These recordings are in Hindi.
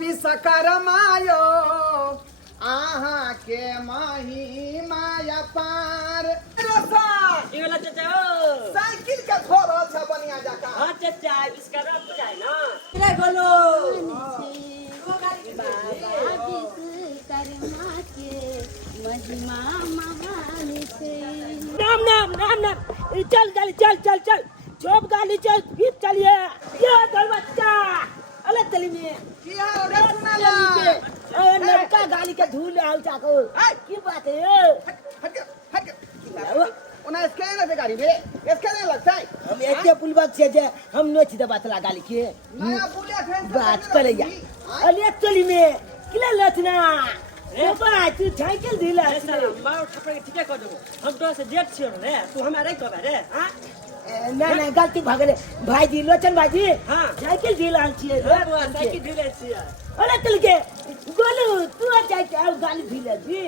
विश्वकर्मायो आहा के माही माया पार ई वाला चाचा ओ साइकिल के थोड़ा सा बनिया जाका हां चाचा विश्वकर्मा पूजा है ना रे बोलो बाबा विश्वकर्मा के महिमा महान छे। नाम नाम नाम नाम चल गाली चल चल चल चौप गाली चल फिर चलिए ये दल बच्चा अलग चली में किया रे सुनाला अरे लड़का गाली के धूल आउ चाको की बात है ये हट उना इसके ना गाड़ी में इसके ना लगता है हम एते पुलबक से जे हम नोच दे बातला गाली के नया बुलिया ट्रेन बात करैया अले चली में किला लचना रे बा तू साइकिल दिला ऐसा मार ठपरे के ठीके कर देबो हम तो से जेठ छियो रे तू हमारे कहबे रे हां ना ना गलती भागले भाईजी लोचन भाईजी हाँ। साइकिल दिला छिए रे बुआ साइकिल ढीले छिया अरे चल के गोलू तू जाई के और गाली दिला जी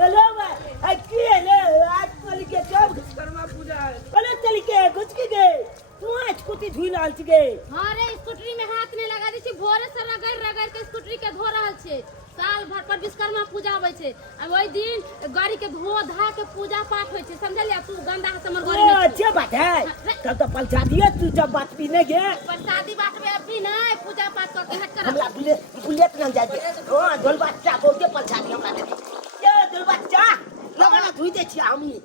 हेलो भाई आ की है ले आज चल के जब विश्वकर्मा पूजा है अरे चल के घुस के गए तू आज स्कूटी धुई लाल छी गए हाँ रे स्कूटरी में हाथ नहीं लगा दी छी भोरे से रगड़ के स्कूटरी के धो रहल छे। साल भर पर विश्वकर्मा पूजा होय छे आ ओई दिन गाड़ी के धो धा के पूजा पाठ होय छे समझलिया तू गंदा से हमर गाड़ी में अच्छा बात है तब तो पलटा दिया तू जब बात भी नहीं गए प्रसादी बाट में अभी नहीं पूजा पाठ करके हट कर हमला बुलेट न जाए हां ढोल बच्चा बोल के पलटा दिया हमरा दे ये ढोल बच्चा लबना धुई दे छी हम ए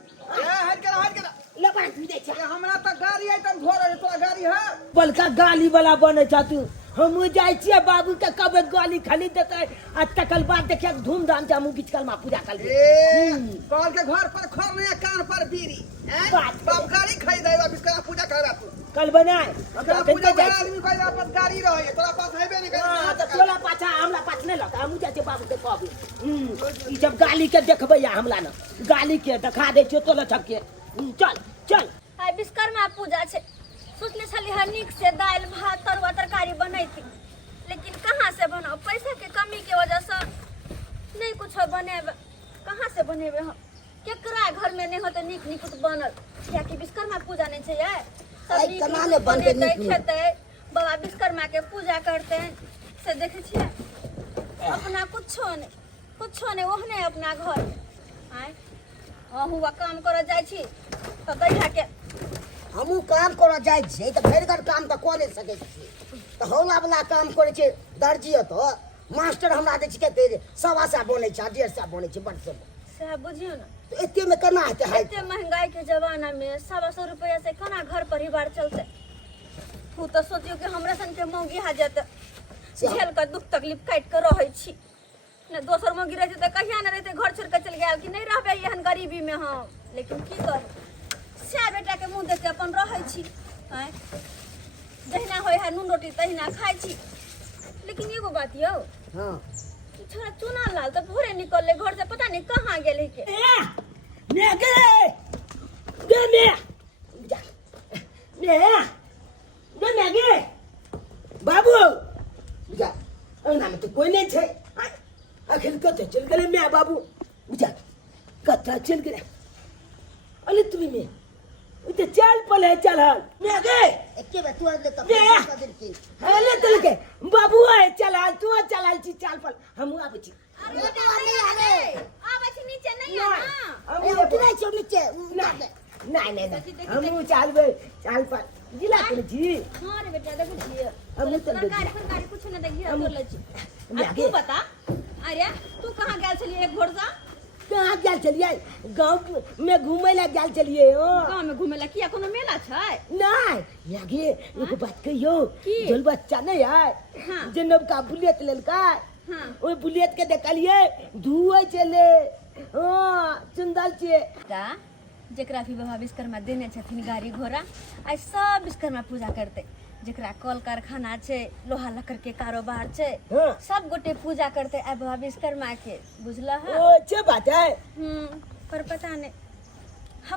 हट कर लबना धुई दे छी ए हमरा त गाड़ी आइटम धो रहे तोरा गाड़ी है बलका गाली वाला बने छ तू हम जाई छिए बाबू के कब गाली खाली देते आ तकल बाद देखिए धूमधाम से हम विश्वकर्मा पूजा कर ए कॉल के घर पर खोर नया कान पर बीरी हैं बात बाप गाड़ी खरीदेगा विश्वकर्मा पूजा करा तू कल बनाए विश्वकर्मा पूजा में आदमी कोई अपन गाड़ी रहे तोरा पास हैबे नहीं हां तो करे तोला पाछा हमला पाछ नहीं लगा हम जाते बाबू के कहबे ई जब गाली के देखबे या हमला न गाली के दिखा दे छियो तोला छके चल चल आई विश्वकर्मा पूजा छे सोचले छली हर नीक से दाल भात तरुआ तरकारी बनैती लेकिन कहाँ से बनाओ पैसा के कमी के वजह से नहीं कुछ बनेबे कहाँ से बनेबे हम केकरा घर में नहीं होते नीक नीक बनल क्या कि विश्वकर्मा पूजा नहीं छे ये सब नीक नीक बनेते खेते बाबा विश्वकर्मा के पूजा करते से देखे छिए अपना कुछो नहीं ओहने अपना घर आय हुआ काम करे जाय छी तो दैहा के हमू काम करा जाय छै त फेर कर काम त क नै सकै छी त हौला वाला काम करे छै दर्जी तो मास्टर हमरा दे छै के 1.25 बनै छै 1.5 बनै छै बड़ सब से बुझियो ना तो एते में केना हेतै है इतने महंगाई के जमाना में 100 रुपया से केना घर परिवार चलते तू तो सोचियो कि हमरा सन के मौगी हा जात झेल कर दुख तकलीफ काट के रहै छी न दोसर मौगी रहते त कहिया न रहते घर छोड़ के चल गया कि नहीं रहबे एहन गरीबी में हम लेकिन की कर से बेटा के मुंह देख के अपन रहै छी हैं जहिना होय है नून रोटी तहिना खाइ छी लेकिन एगो बात यौ हां छोरा चुना लाल तो भोरे निकलले घर से पता नहीं कहां गेले के ने गे ने जा ने गे बाबू जा ओना में तो कोई नहीं छै आखिर कत चल गेले मैं बाबू जा कत चल गेले अले तुम्ही में उते चल पले चल मैं गे एके बार तोड़ दे तब ने दिन की हेले चल के बाबू आए चल तू चल छी चल पल हम आबै छी अरे नहीं आले आबै छी नीचे नहीं आना ए उतरै छै नीचे नहीं हम चल पल जिला कर जी हां रे बेटा देखो छी हम तो सरकारी कुछ न देखिए तो ले छी अब तू बता अरे तू कहां गेल छली एक भोर से कहाँ गेल चलिए गाँव में घूमे ला गेल चलिए गांव में घूमे ला किया कोनो मेला छै नहीं लागे एगो बात कहियो की? जोल बच्चा नहीं है हाँ। जे नवका बुलेट लेलका हां ओई बुलेट के देखलिए धुए चले सुंदर छे का जेकरा भी बाबा विश्वकर्मा देने छथिन गाड़ी घोड़ा आई सब विश्वकर्मा पूजा करते जेकरा कल कारखाना छै लोहा लक्कड़ के कारोबार छै हाँ। सब गोटे पूजा करते आई बाबा विश्वकर्मा के बुझला है ओ अच्छे बात है पर पता नहीं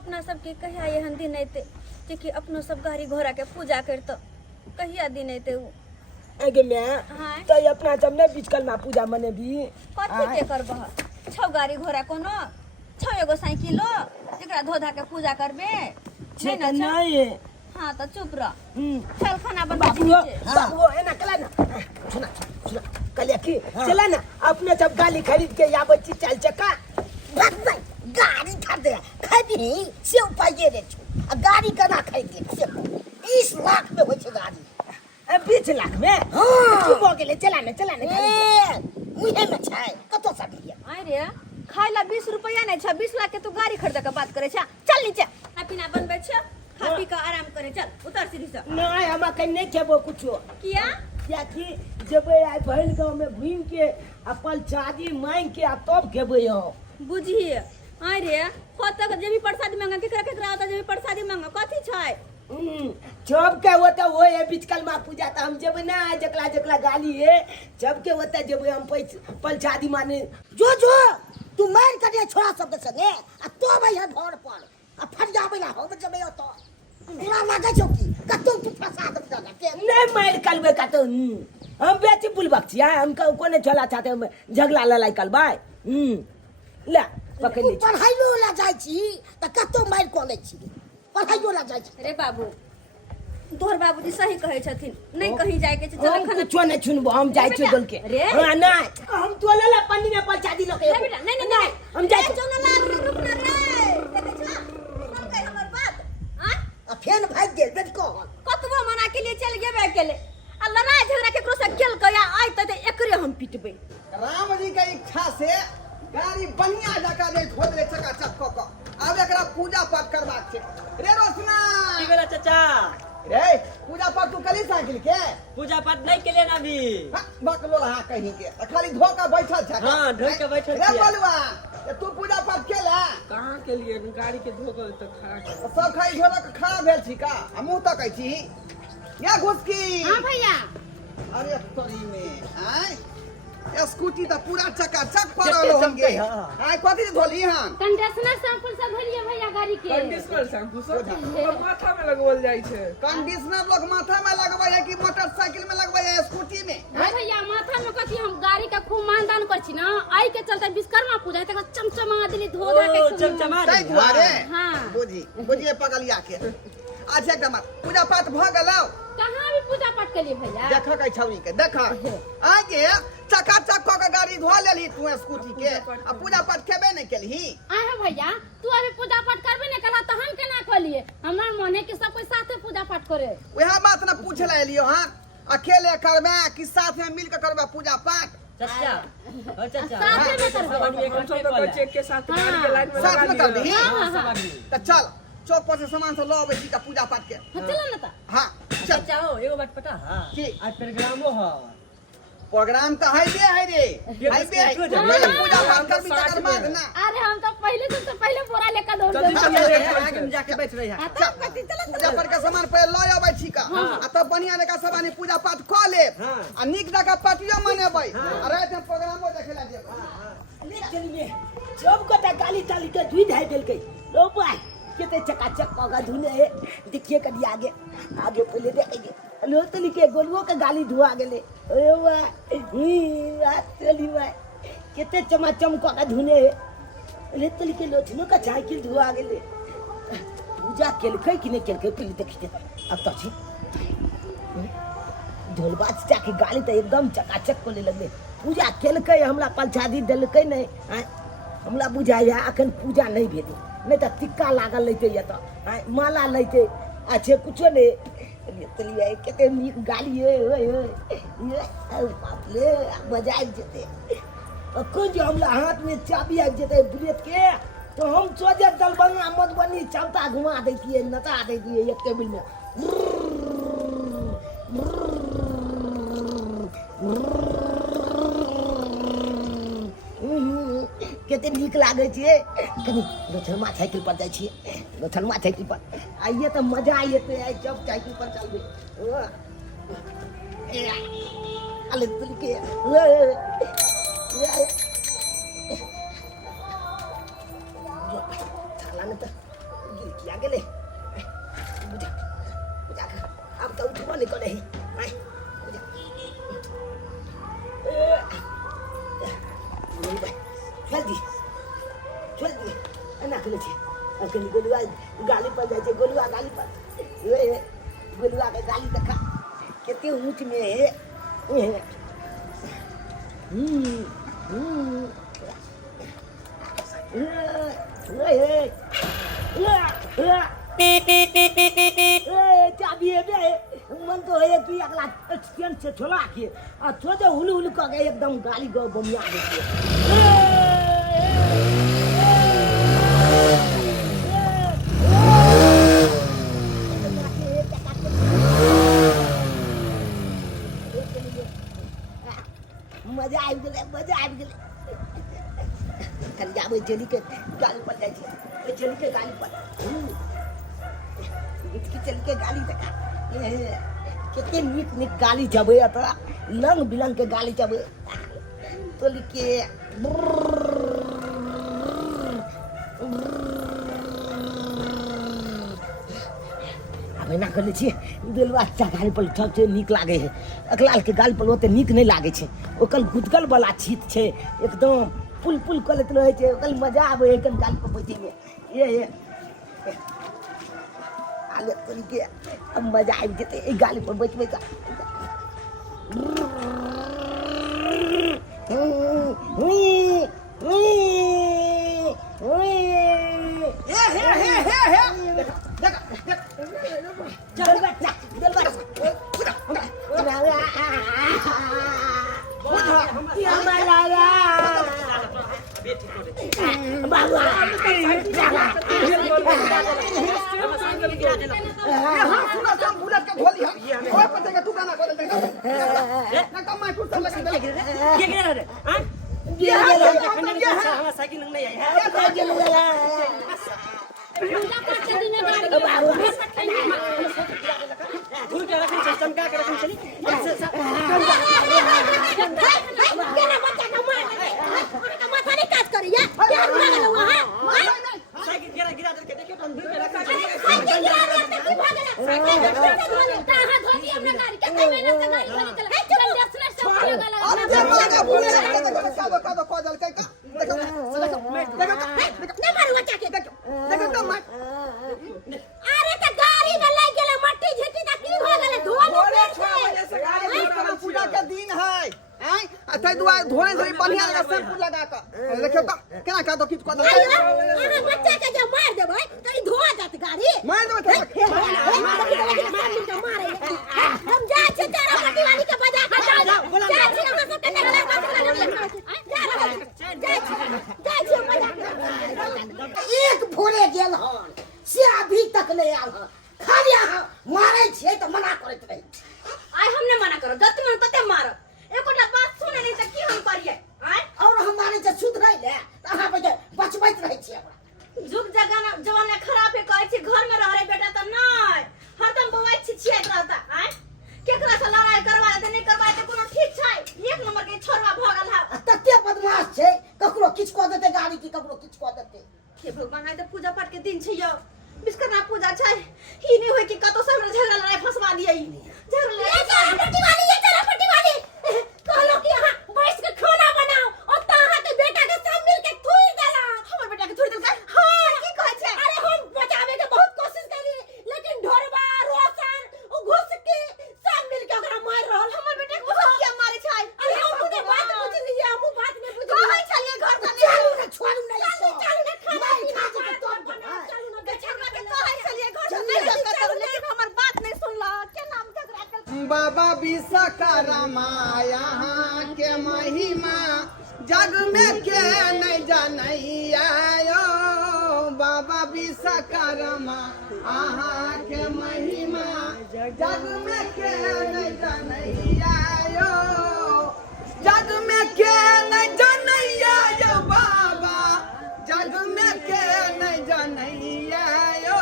अपना सबके कहिया एहन दिन अयते कि अपनो सब गाड़ी घोड़ा के पूजा करतो कहिया दिन अयते उ आगे मैं हाँ। तो अपना सब ने विश्वकर्मा पूजा मने भी कथी के करबह छौ गाड़ी घोड़ा कोनो छौ एगो साइकिलो जेकरा धोधा के पूजा करबे छे ना छौ? नहीं हाँ तो चुप रह हम्म चल खाना बनवा बाबू नीचे बाबू एना कला ना सुना कहले कि चला ना अपने सब गाड़ी खरीद के आबै छी 4 चक्का भाग भाई गाड़ी खरीदे खरीदी से पाइए रे छु आ गाड़ी केना खरीद ले 20 लाख में होय छै गाड़ी 20 लाख में हाँ। की हो गेले चला ना ए मुहे में छै कतो सा दिया आय रे खाय ला 20 रुपया नहीं छ 20 लाख के तू गाड़ी खरीदे के बात करे छ चल नीचे खाना पीना बनबै छ खा पी के आराम करे चल उतर सीढ़ी से नहीं हम कहीं नहीं खेबो कुछो किया क्या कि जब आई बहन गांव में घूम के अपन चादी मांग के आ तब खेबे हम बुझिए आय रे कत जे भी प्रसाद मांगा केकरा होता जे भी प्रसादी मांगा कथी छै जब के होता वो ये बिचकल माँ पूजा था हम जब ना जकला जकला गाली है जब के होता जब हम पंचादी माने जो तू मार कर दे छोरा सब के संगे आ तो भाई है घर पर आ फरियाबे ना हो जबे तो पूरा लागे छौ की कतो तू फसा दे के नहीं मार कलबे का तो हम बेची बुलबक छिया हम कोने चला चाहते हम झगड़ा लड़ाई कलबाय ला पकड़ ले पढ़ाइयो ला जाय छी त कतो मार को ले छी पढ़ाइयो ला जाय छी रे बाबू तोहर बाबूजी सही कहै छथिन नहीं कहीं जाय के छै चल हम खाना कुछो नहीं सुनबो हम जाय छी बोल के रे हां नहीं हम तोले ला पन्नी में पंचादी लोके बेटा नहीं हम जाय छी चल ना रुक ना रे देखे छ सुन गई हमर बात हां आ फेन भाग गेल बेट को कतबो मना के लिए चल गेबे केले आ लड़ाई झगड़ा केकरो से खेल के या आइ त एकरे हम पिटबै राम जी के इच्छा से गाड़ी बढ़िया जका दे खोद ले चकाचक क अब एकरा पूजा पाठ करबाक छै रे रोशना की बेला चाचा रे पूजा पाठ तू कली साइकिल के पूजा पाठ नहीं के लिए ना अभी बकलो रहा कहीं के त खाली धोका बैठल छ हाँ, धो के बैठल रे छियै। बलुआ ए तू पूजा पाठ केला कहाँ के लिए गाड़ी के धोकर तो खड़ा कर सब खाई झोलक खड़ा भेल छी का आ मुंह तकै छी या घुसकी हाँ भैया अरे तोरी में आय स्कूटी त पूरा चकाचक पड़ल चक्के होंगे चमके, हाँ। आय कथि से धोली हन कंडीशनर शैम्पू से धोलिए भैया गाड़ी के कंडीशनर शैम्पू सब ओकर माथा में लगवल जाइ छै कंडीशनर लोग माथा में लगबै है कि मोटरसाइकिल में लगबै है स्कूटी में हाँ भैया माथा में कथी हम गाड़ी का खूब मानदान कर छी ना आई के चलते विश्वकर्मा पूजा तक चमचमा दिली धो धा के ओ खूब चमचमा ताहि दुआरे हाँ। बुझिए पगलिया के अच्छा एकदम पूजा पाठ भ गेलौ कहाँ भी पूजा पाठ के लिए भैया देख के छौरी के देख आगे चकाचक क के गाड़ी धो लेली तू स्कूटी के आ पूजा पाठ केबे नहीं केलही आए हो भैया तू अभी पूजा पाठ करबे नहीं कला तो हम केना कलिए हमार मन है कि सब कोई साथे पूजा पाठ करे वह बात ना पूछ ले लियो हां अकेले करबे कि साथ में मिल के करबे पूजा पाठ चाचा ओ चाचा साथे में करबे। सब आदमी हम इकट्ठे सब कर तो चेक के साथ गाड़ी के लाइन में साथ लगा में कर दिए दही हाँ, सब हाँ। आदमी त चल चौक पर से सामान से लो आबै छी त पूजा पाठ के हाँ चलो ना ता हां चल चाचा हो एगो बात पता है की? आज प्रोग्रामो है प्रोग्राम तो है रे हाईवे है पहले पूजा पाठ कर भी तकर बाद ना अरे हम तो पहले बोरा लेकर दौड़ जल्दी गए। चलिए आगे में जाके बैठ रही है हाँ, तब कथी चलो पूजा पाठ के सामान पे लो आबै छी का आ तब बढ़िया जगह सब आनी पूजा पाठ क ले आ निक जगह पार्टियो मनेबै आ रात में प्रोग्रामो देखेला जेबै ले चलिए जब कटा गाली ताली के धुई धाई देल के लो भाई केते चकाचक कगा धुने है देखिए कदी आगे आगे पहले देखेंगे लो तली के गोलुओ के गाली धुआ गेले अरे वाह चली भाई केते चमाचम कगा धुने है ले तली के लोथनो का साइकिल धुआ गेले पूजा केलकै कि नहीं केलकै पहले देखिए अब तो छी ढोलबाज जाके गाली तो एकदम चकाचक कोले लगले पूजा केलकै हमरा पंचादी देलकै नहीं आय हमरा बुझाय अखन पूजा नहीं भेलै नहीं तो टिक्का लागल लैते या तो माला लैते अच्छे कुछो नहीं चलिए केते नीक गाली है ओए बाप रे बजाय जेते कोन जो हमरा हाथ में चाबी आ जेते बुलेट के तो हम सोचे दलबंगा मधुबनी चलता घुमा देतिए नचा देतिए एक टेबल में केते नीक लागे छे कनी गोथरमा साइकिल पर जाय छिए गोथरमा साइकिल पर आइए तो मजा आइए आइ जब साइकिल पर चलबे अले तुल के चला न त गिर किया गेले बुझा बुझा अब तो उठबो नहीं करे आइ बुझा जल्दी जल्दी एना करे छे अखन गोलुआ गाली पर जाय छे गोलुआ गाली पर ए गोलुआ के गाली देखा केते ऊंच में है मन तो है कि अगला ट्रेन से छोड़ा के आ थोड़े हुलू हुलू का एकदम गाली गो बमिया देती मजा आ गेले कल जाबे जली के गाली पर जाई छै जली के गाली पर इसकी चली के गाली देखा कितने नीक नीक गाली जबे अतरा लंग बिलंग के गाली जबे तो लिखे हमें ना कर छी दिलवा अच्छा गाली पर सबसे नीक लागे है अकलाल के गाली पर ओते नीक नहीं लागे छै ओकल गुदगल वाला छीत छै एकदम पुल पुल करत रहे छै ओकल मजा आवे है गाली पर बैठे में ये आले तोरी के अब मजा आ जेते ए गाली पर बैठबे का साइकिल नहीं आई चमका के रखनी चली साइकिल गिरा गिरा करके देखियो तो अंधेरे में रखा पूजा के दिन है अथे दुआ धोने से बढ़िया लगा शैम्पू लगा के देखियो त केना का दो किछ को दो बच्चा के जब मार देबै त ई धोआ जात गाड़ी मार दो हम जा छै तेरा पट्टी वाली के बजा के जा छी हम सब के एक भोरे गेल हन से अभी तक नहीं आल हन खाली अहाँ मारै छियै त मना करैत रही आइ हम नहीं मना करो जत मन तते मारो एकोटा बात सुने नहीं त की हम करिए आइ और हमारे जे सुध नहीं ले त अहाँ बचबैत रहै छियै हमरा जुग जमाना खराब है कहै छी घर में रह रे बेटा त नहीं हरदम बवाई छिछिया रहता आइ केकरा से लड़ाई करवाए त नहीं करवाए त कोनो ठीक छै एक नंबर के छोरवा भ गेल है तते बदमाश छै ककरो किछ कह देते गाड़ी की ककरो किछ कह देते हे भगवान आइ त पूजा पाठ के दिन छै यौ विश्वकर्मा पूजा छै ही नहीं होय कि कतो से हमरा झगड़ा लड़ाई फसवा दिए झगड़ा लड़ाई पट्टी वाली ये तेरा पट्टी वाली कहलो कि यहां बैठ के खाना बनाओ और ताहा के बेटा के सब मिल के थूई देला हमर बेटा के थोड़ी देलकै हां की कहै छै अरे हम बचावे के बहुत कोशिश करी लेकिन ढोरबा रोशन ओ घुस के सब मिल के ओकरा मार रहल हमर बेटा के किया मारे छै अरे हम ने बात बुझ लिया हम बात नहीं बुझ कहै छलिए घर का चालू ने छोड़ू नहीं चालू ने खाना खा के तो चालू न बेचरा के कहै छलिए घर से नहीं सकत लेकिन हमर बात नहीं सुनला के नाम झगड़ा कर बाबा विश्वकर्मा यहाँ के महिमा जग में के नहीं जानैया यो बाबा विश्वकर्मा यहाँ के महिमा जग में के नहीं जानैया यो जग में के नहीं जानैया यो बाबा जग में के नहीं जानैया यो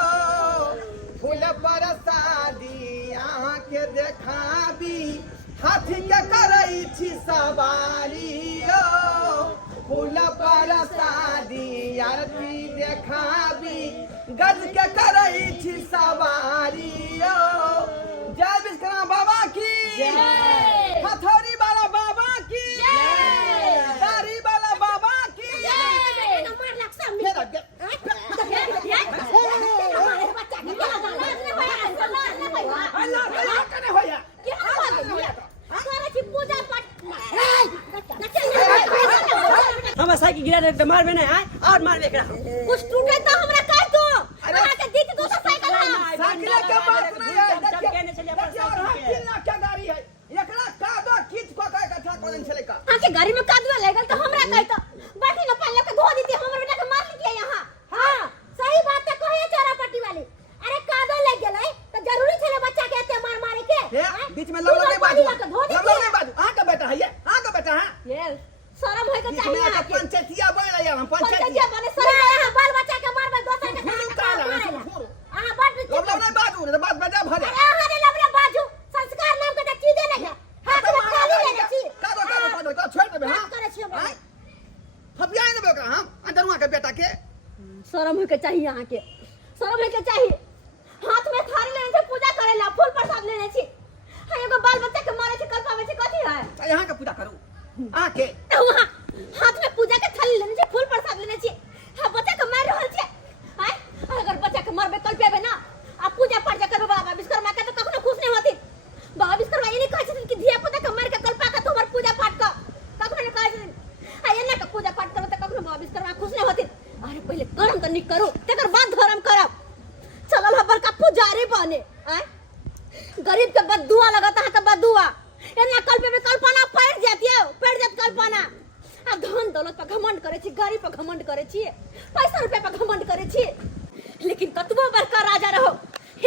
फूल बरसादी यहाँ के देखाबी हाथी के करई छी सवारी यो फूल बरसादी आरती देखाबी गज के करई छी सवारी यो जय विश्वकर्मा बाबा की जय। हथौड़ी वाला बाबा की जय। दाढ़ी वाला बाबा की पूजा पाठ हम साइकिल गिरा दे मार में नहीं आए और मार में कुछ टूटे तो हमरा कह दो अरे के दीदी दूसरा साइकिल है साइकिल के बात नहीं है कहने चलिए अपन साइकिल तीन लाख के गाड़ी है एकरा कादो खींच को का कथा कोन चले का आके गाड़ी में कादवा लगल तो हमरा कह तो बैठी न पाले के धो देती हमर बेटा के मार लिया यहां हां सही बात है कहिए चौरापट्टी वाली अरे कादो लग गेलै तो जरूरी छले बच्चा के एते मार मारे के बीच में लग लगे बाजू लग लगे बाजू हां का बेटा है ये हां का बेटा है ये शर्म होय के चाहिए आके पंचायतिया बन रहा हम पंचायतिया बने शर्म यहां बाल बच्चा के मारबे दोसर के हां बड़ लग लगे बाजू रे बात बजा भले अरे हरे लबरे बाजू संस्कार नाम के चीज नहीं है हाथ में खाली लेने छी कादो का छोड़ देबे हां करे छी हम हपिया ने बेका हम अंदरवा के बेटा के शर्म होय के चाहिए यहां के शर्म होय के चाहिए हाथ में थाली लेने छी पूजा करेला फूल प्रसाद लेने छी हां एगो बाल बच्चा के मारे छी कल्पा में छी कथी है यहां के पूजा करू आके वहां हाथ में पूजा के थाली लेने छी फूल प्रसाद लेने छी हां बच्चा के मार रहल छी हां अगर बच्चा के मारबे कल्पेबे ना आ पूजा पाठ करबे बाबा विश्वकर्मा के तो कखनो खुश नहीं होती बाबा विश्वकर्मा ये नहीं कहै छथिन कि धिया पुता के मार के कल्पा के तोहर पूजा पाठ कर कखनो नहीं कहै छथिन आ एना के पूजा पाठ करबे तो कखनो बाबा विश्वकर्मा खुश नहीं होती अरे पहले कर्म तो नहीं करो तकर बाद धर्म करब चलल ह बड़का पुजारी बने हैं गरीब के बददुआ लगता है के बददुआ एना कल्पे में कल्पना पड़ जात कल्पना आ धन दौलत पर घमंड करे छी गाड़ी पर घमंड करे छी पैसा रुपया पर घमंड करे छी लेकिन कतबो बड़का राजा रहो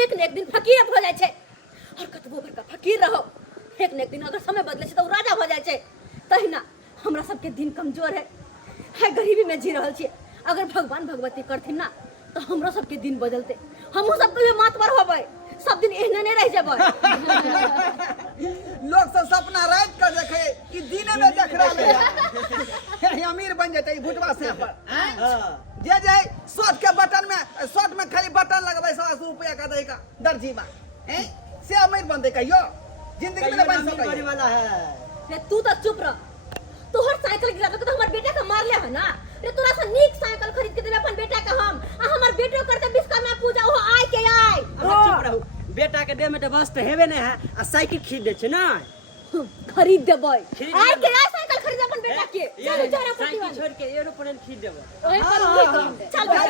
एक न एक दिन फकीर हो जाय छै और कतबो बड़का फकीर रहो एक न एक दिन अगर समय बदले छै तो राजा हो जाय छै तहिना हमरा सबके दिन कमजोर है गरीबी में जी रहल छी अगर भगवान भगवती करथिन ना तो हमरो सबके दिन बदलते हमहू सब कहियो मातवर होबै सब दिन एहने नहीं रह जेबै लोग सब सपना रात कर देखे कि दिन में देख रहा है अमीर बन जाते भुटवा से पर जे शर्ट के बटन में शर्ट में खाली बटन लगबै 100 रुपया का देगा दर्जी में हैं से अमीर बन दे कहियो जिंदगी में बन सकै वाला है तू तो चुप रह तोहर साइकिल गिरा तो हमर बेटा के मार ले है ना रे तोरा से नीक साइकिल खरीद के देबे अपन बेटा के हम आ हमर बेटो करते विश्वकर्मा पूजा हो आय के आय चुप रहू बेटा के देह में तो बस तो हेबे नहीं है आ साइकिल खरीद दे छै ना खरीद देबै खरीद आय देबै। के आय साइकिल खरीद अपन बेटा के चल जरा पट्टी साइकिल छोड़ के एरोप्लेन खरीद देबो ओए पर चल बेटा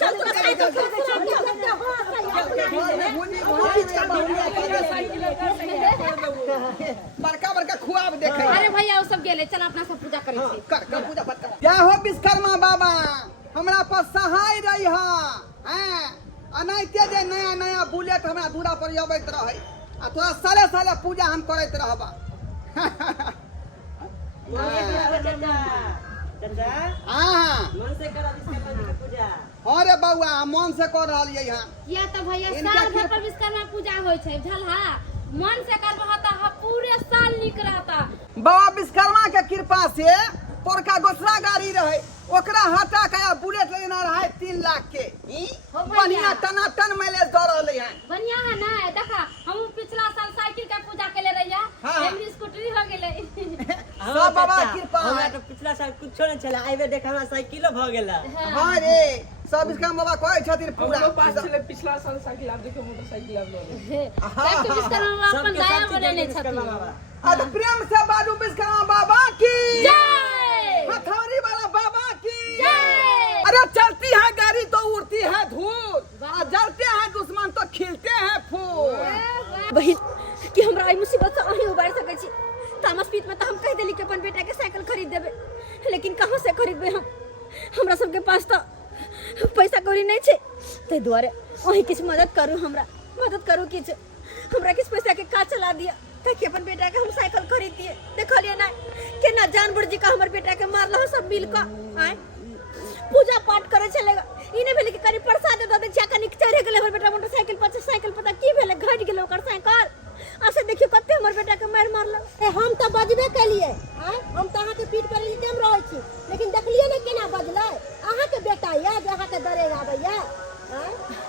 चल तोरा साइकिल खरीद बड़का बड़का खुआब देखे अरे भैया वो सब गेले चल अपना सब पूजा करे छी कर पूजा पाठ कर जय हो विश्वकर्मा बाबा हमरा पर सहाय रही हैं अनाइते जे नया नया बुलेट हमरा दूरा पर अबैत रहे आ तोरा साले साले पूजा हम करैत रहबा चाचा हां मन से करा विश्वकर्मा के पूजा अरे बउआ मन से कर रहलिए हां या तो भैया इनका साल भर खेत- पर विश्वकर्मा पूजा होय छै झलहा मन से करबहता ह पूरे साल निक रहता बाबा विश्वकर्मा के कृपा से पोरका दूसरा गाड़ी रहे ओकरा हटा के बुलेट लेना रहे 3 लाख के हो भैया। बढ़िया टनाटन माइलेज दे रहले हैं बढ़िया है ना देखा हम पिछला साल साइकिल के पूजा केले रहिया हाँ। हमरी स्कूटरी हो गेले सब बाबा कृपा हमरा है तो पिछला साल कुछो नहीं चला आइबे देख हमरा साइकिलो भ गेला हां रे सब विश्वकर्मा बाबा कहै छथिन पूरा हमरो पास छले पिछला साल साइकिल आब देखियो मोटरसाइकिल आब लो सबके विश्वकर्मा अपन सबके दया सब चीज बनेने देखे छथिन विश्वकर्मा बाबा। आज प्रेम से बाजू विश्वकर्मा बाबा की जय हथौड़ी वाला बाबा की जय अरे चलती है गाड़ी तो उड़ती है धूल और जलते हैं दुश्मन तो खिलते हैं फूल बहिन कि हमरा आई मुसीबत से अहीं उबार सकै छी तामस पीत में तो हम कह देली कि अपन बेटा के साइकिल खरीद देबे लेकिन कहां से खरीदबे हम हमरा सबके पास तो पैसा कौड़ी नहीं छे ते दुआरे अहीं किछ मदद करू किछ हमरा किछ पैसा के का चला दिया ताकि अपन बेटा के हम साइकिल खरीद दिए देखलिए ना केना जानबूझ जी का हमर बेटा के मारला सब मिल का आय पूजा पाठ करे चलेगा इने भेले कि कनी प्रसाद दे दे कनी चढ़े गेले हमर बेटा मोटरसाइकिल पर साइकिल पता की भेले घट गेले ओकर साइकिल आसे देखियो कते हमर बेटा के मारला हम तो बजबे केलिए हम तो अहाँ के पीठ पर लिटम रहै छी लेकिन देखलिए ने केना बजलै अहाँ के बेटा ये जे अहाँ के डरे आबैया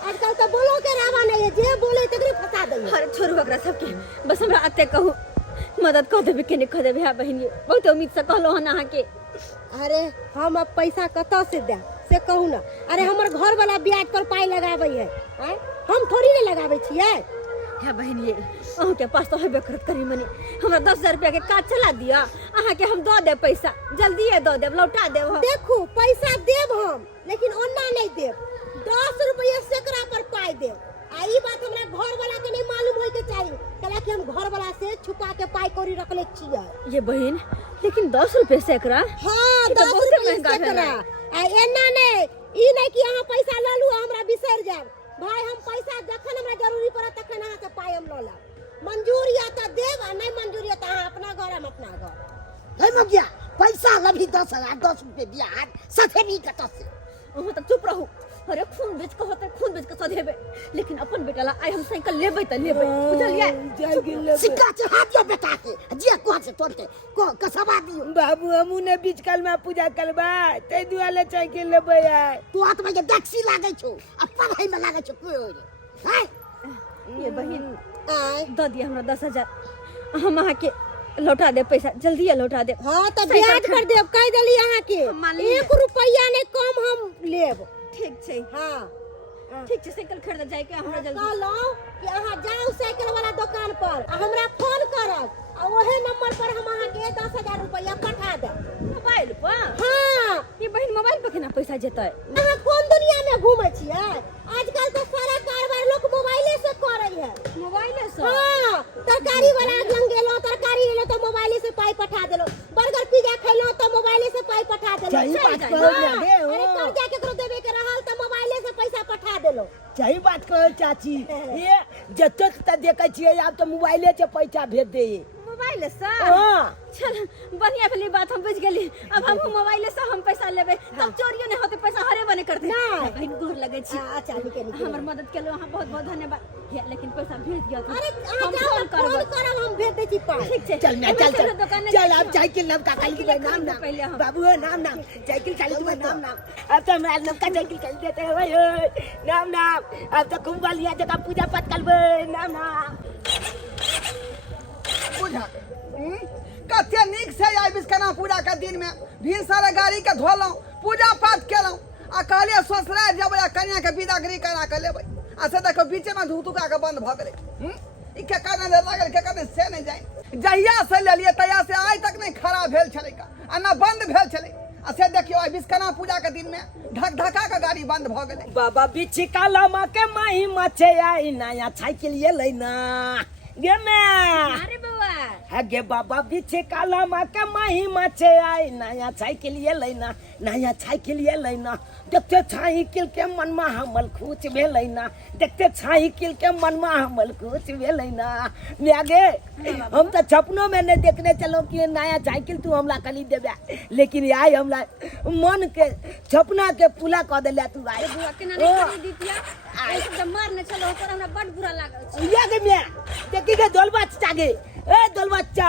आजकल तो बोलो के रावा नहीं है जे बोले तकरे फंसा दे अरे छोड़ू ओकरा सबके बस हमरा अते कहू मदद कर देबे के नहीं कर देबे है बहिनी बहुत उम्मीद से कहलो हन अहाँ के अरे हम अब पैसा कतौ से दे से कहू ना अरे हमर घर वाला ब्याज पर पाई लगाबै है हम थोड़ी नहीं लगाबै छियै है बहिनी अहू के पास तो हेबे करत करी मनी हमरा 10,000 रुपया के काज चला दिया अहाँ के हम दो दे पैसा जल्दी दो देब लौटा देब हम। देखू पैसा देब हम, लेकिन ओना नहीं देब। 10 रुपया सैकड़ा पर पाई देब। आ ई बात हमरा घर वाला के नहीं मालूम होय के चाहिए, कला कि हम घर वाला से छुपा के पाई कौड़ी रखले छियै। ये बहन लेकिन 10 रुपए सैकड़ा। हां ई तो 10 बहुते रुपया महंगा सैकड़ा। भेलै। आ एना नहीं ई नहीं कि अहाँ पैसा ल लू हमरा बिसर जाब। भाई हम पैसा जखन हमरा जरूरी पड़त तखन अहाँ से पाई हम ल लेब। मंजूर या त देब आ नहीं मंजूर या त अहाँ अपना घर हम अपना घर। हे मगिया पैसा लभी 10,000 10 रुपए बियाह साथे भी कत से। अहाँ तो चुप रहू। अरे खून बेच के होते खून बेच के सधेबे, लेकिन अपन बेटा ला आई हम साइकिल लेबै त लेबै बुझलियै। सिक्का चढ़ा दियो बेटा के जे को से तोड़ते को कसबा दियो। बाबू हमू ने बीच काल में पूजा करबा ते दुआले साइकिल लेबै आय। तू हाथ में डक्सी लागे छो आ पढ़ाई में लागे छो कोई है। ये बहन दो दिए हमरा 10,000 हम अहाँ के लौटा दे पैसा जल्दी लौटा दे। हां त ब्याज पर देब कह देली अहाँ के। मान लीजिए। 1 रुपया नहीं कम हम लेब। ठीक छै हां ठीक छै साइकिल खरीद जाए के हमरा जल्दी। कहलो कि अहाँ जाओ साइकिल वाला दुकान पर आ हमरा फोन करब आ ओहे नंबर पर हम अहाँ के 10,000 रुपया पठा देब। मोबाइल पर। हां ये बहन मोबाइल पर केना पैसा जेतै? अहाँ कोन दुनिया में घूमै छियै? आजकल तो सारा कारोबार लोग मोबाइले से करे है। मोबाइले से। हां तरकारी वाला लंग गेलो तरकारी लेलो तो मोबाइले से पाई पठा देलो। बर्गर पिज्जा खैलो तो मोबाइले से पाई पठा देलो। सही बात हाँ, कहो लगे हो। अरे कर्जा केकरो देबे के रहल तो मोबाइले से पैसा पठा देलो। सही बात कहो चाची। ये जते त देखे छियै आब तो मोबाइले से पैसा भेज दे। मोबाइल से। हां चल बढ़िया वाली बात हम बुझ गेली। अब हम मोबाइल से हम पैसा लेबे तब चोरियो नहीं होते पैसा हरे बने करते। नहीं। बहन गोर लगे छी। अच्छा निके निके हमर मदद केलो अहाँ बहुत बहुत धन्यवाद। ये लेकिन पैसा भेज दिया तू। अरे अहाँ हम जाओ फोन फोन करब। करब हम भेज दै छी पाई। ठीक छै चल मैं चल चल दुकान चल अब साइकिल नाम का साइकिल का नाम ना पहले हम। बाबू है नाम नाम साइकिल खाली तू नाम नाम अब तो मैं नाम का साइकिल खरीद देते हैं भाई नाम नाम अब तो कुंभ वालिया जगह पूजा पाठ करबे नाम नाम बुझा कते नीक से आई विश्वकर्मा पूजा के दिन में भीड़ सारे गाड़ी के धोलौ पूजा पाठ केलौ आ कहलिए ससुराल जेबै कन्या के विदागरी करा के लेबै आ से देखो बीचे में धुतुका के बंद भ गेलै। ई के काने लागल के काने से नहीं जाय जहिया से लेलिए तहिया से आइ तक नहीं खराब भेल छलै का आ ना बंद भेल छलै आ से देखियो आई विश्वकर्मा पूजा के दिन में ढक ढका के गाड़ी बंद भ गेलै। बाबा बीच काला मा के माही मचे आई नया साइकिल ये लेना गे मैं। अरे बाबा गे बाबा बीच काला मा के माही मचे आई नया साइकिल ये लेना नया साइकिल ये लेना देखते साइकिल के मन में हमल खुश भेलैना देखते साइकिल के मन में हमल खुश भेलैना। मैं आगे हम तो सपनों में नहीं देखने चलो कि नया साइकिल तू हमला खरीद देबे लेकिन आई हमला मन के सपना के पूरा कर देले तू आई। बुआ केना नहीं खरीद दितिया ऐसे तो मार न चलो पर हमरा बड़ बुरा लागल छै। ये गे मैं देखी के दोल बच्चा गे ए दोल बच्चा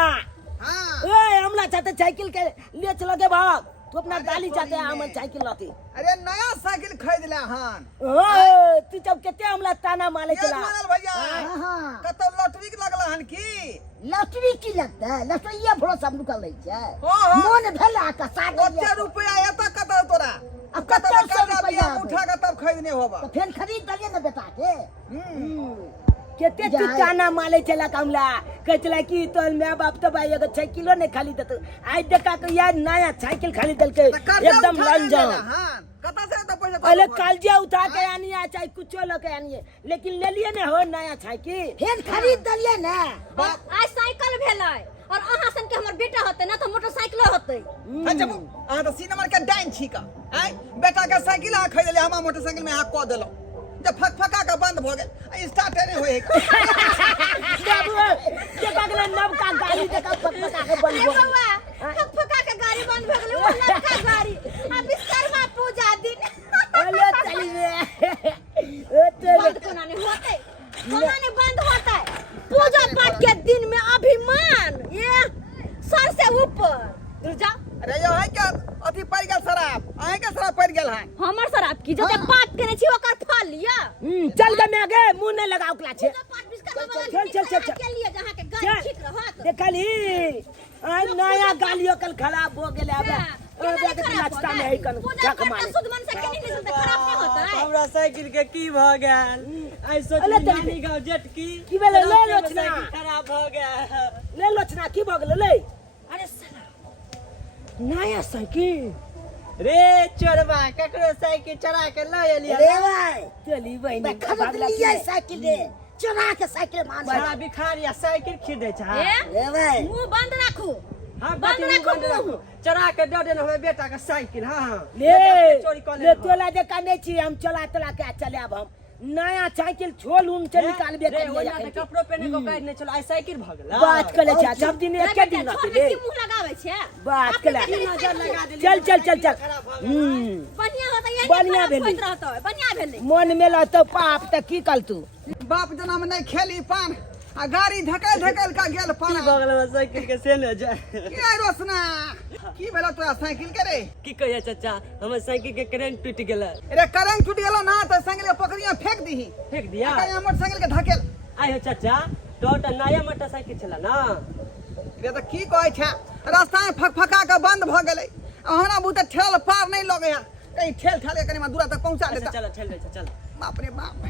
हां ए हमला चाहते साइकिल के ले चलो के भाग तू अपना गाली चाहते हम साइकिल लाती। अरे नया साइकिल खरीद ले हन ओ तू जब केते हमला ताना मारे ये चला। मानल भैया हां कतो लॉटरी लगला हन की लॉटरी की लगता है लॉटरी ये भरोसा निकल रही है हां मन भेला का साग कते रुपया एता कतो तोरा अब कतो कते सौ कर्जा रुपया उठा के तब खरीदने होबा तो फिर खरीद दलिए ना बेटा के। केते तू जाए। ताना मारे चला कमला कहला कि तो मैं बाप तो भाई अगर साइकिलो नहीं खाली देतो आज देखा तो यार नया साइकिल खाली दल के एकदम रंजन कता से तो पैसा पहले कालजिया उठा के आनी है चाहे कुछ लेके आनी है लेकिन ले लिए ना हो नया साइकिल फिर खरीद दलिए ना। आज साइकिल भेलै और अहाँ सन के हमर बेटा होते ना तो मोटरसाइकिल होते। अच्छा आ तो सी नंबर के डाइन छी का आई बेटा के साइकिल आ खरीद ले हम मोटरसाइकिल में आ क देलो जब फकफका के बंद भ गेल स्टार्ट नहीं होए बाबू देखा के नव का गाड़ी देखा फटफटा के बंद हो बाबा फका के गाड़ी बंद भ गेलै वो नवका गाड़ी आ विश्वकर्मा पूजा दिन अरे चली रे ओ तेरे बंद कोना नहीं होते कोना नहीं बंद होता है पूजा पाठ के दिन में अभिमान ये सर से ऊपर दुर्जा। अरे यो है क्या अथी पड़ गेल शराब आए के शराब पड़ गेल है हमर शराब की जते पाठ केने छी ओकर फल लिया चल के मैं आगे मुंह नहीं लगाओ क्ला छे पूजा पाठ विश्वकर्मा चल के लिए जहां के गाड़ी ठीक रहत देखली आज नया गालियो कल खराब हो गेले अब ओ देख नाचता में है कन पूजा झक पाठ मारे शुद्ध मन से केनी नहीं सुनते खराब नहीं होता है। हमरा साइकिल के की भ गेल आई सोचली नानी गांव जेटकी की भेलै ले लोचना खराब हो गया ले लोचना की भ गेलै ले अरे साला नया साइकिल रे चोरबा ककरो साइकिल चरा के ल एलिया रे भाई चली बहनी खरीद लिया साइकिल रे चुरा के साइकिल मान बड़ा भिखारिया साइकिल खरीदे छ रे भाई मुंह बंद राखू हां बंद राखू चरा के दे देना हमर बेटा के साइकिल हां ले तोला देखा नहीं छी हम चला के चले अब हम नया साइकिल छोड़ उन से निकाल बे रे ओना के कपड़ो पहने को काज नहीं चलो आई साइकिल भ गेल बात करे छ सब दिन एक दिन छोड़ रहते के मुंह लगावे छे बात करे नजर लगा देली चल बढ़िया होता ये बढ़िया भेली। बढ़िया भेले मन में ल तो पाप त की कल तू बाप जना में नहीं खेली पान आ गाड़ी ढकल का गेल पान बगल में साइकिल के से ले जाए की आई रोशना की भेला तोरा साइकिल के रे की कहिया चाचा हमर साइकिल के करेंट टूट गेल रे करंट टूट गेलो ना त साइकिल के पकड़िया फेंक दीही फेंक दिया कहीं मोटरसाइकिल के ढकेल आइ हो चाचा तो नया मोटरसाइकिल छला ना रे त की कहै छ रास्ता में फकफका के बंद भ गेलै हमरा बुते ठेल पार नहीं लगे है कहीं ठेल कनी में दूरा तक पहुंचा देता चलो चल चल बाप रे बाप